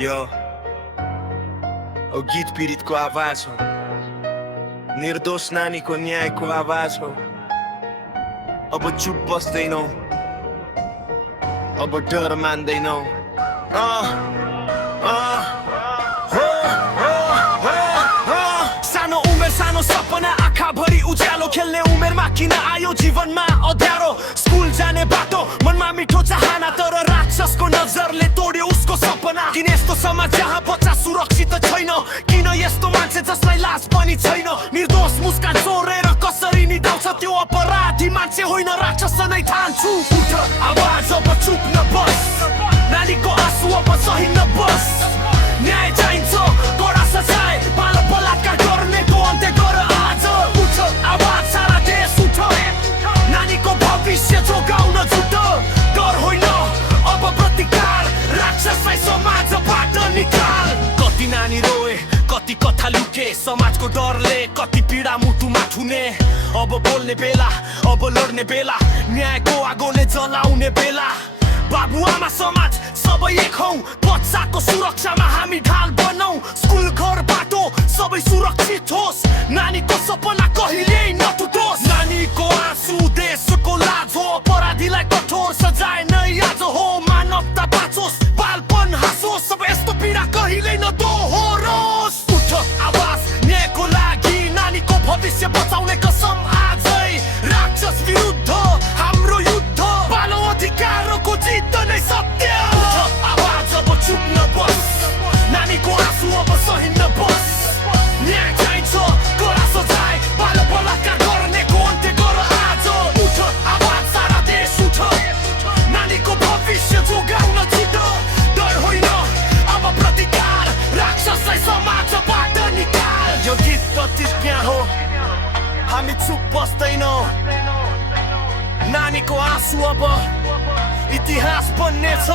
यो गीत पीडितको आवाज हो, निर्दोष नानीको न्यायको आवाज हो। अब चुप बस्दैनौ, अब डर मान्दैनौ। सानो उमेर सानो सपना, आँखाभरि उज्यालो खेल्ने उमेरमा किन आयो जीवनमा अँध्यारो? स्कुल जाने बाटो, मनमा मिठो चाहना, तर राक्षसको नजरले तोड्यो उसको सपना। किन यस्तो समाज जहाँ बच्चा सुरक्षित छैन? किन यस्तो मान्छे जसलाई लाज पनि छैन? निर्दोष मुस्कान चोरेर कसरी निदाउँछ त्यो अपराधी मान्छे होइन, राक्षस नै ठान्छु। उठ आवाज, अब चुप नबस, नानीको आँसु अब सही नबस। न्याय चाहिन्छ, कडा सजाय, बाल बलात्कार गर्नेको अन्त्य गर आज। उठ आवाज, सारा देश उठ, नानीको भविष्य जोगाउन जुट। डर होइन अब प्रतिकार, राक्षसलाई समाजबाट निकाल। कति नानी रोए, कति कथा लुके, समाजको डरले कति पीडा मुटुमा ठुने। अब बोल्ने बेला, अब लड्ने बेला, न्यायको आगोले जलाउने बेला। बाबुआमा समाज सबै एक हौ, बच्चाको सुरक्षामा हामी ढाल बनौ। स्कुल घर बाटो सबै सुरक्षित होस्, नानीको सपना कहिल्यै नटुटोस्। नानीको आँसु देशको लाज हो, अपराधीलाई कठोर सजाय नै आज हो। मानवता बाँचोस्, बालपन हाँसोस्, सब यस्तो पीडा कहिल्यै नदोहोरोस्। उठ आवाज, न्यायको लागि, नानीको भविष्य बचाउने कसम आजै। राक्षस विरुद्ध हाम्रो युद्ध, बाल अधिकारको जित नै सत्य। उठ आवाज, अब चुप नबस, नानीको आँसु अब सही नबस। न्याय चाहिन्छ, कडा सजाय, बाल बलात्कार गर्नेको अन्त्य गर आज। उठ आवाज, सारा देश उठ, नानीको भविष्य जोगाउन जुट। डर होइन अब प्रतिकार, राक्षसलाई समाजबाट निकाल। यो गीत प्रतिज्ञा हो, हामी चुप बस्दैनौ। नानीको आँसु अब इतिहास बन्नेछ।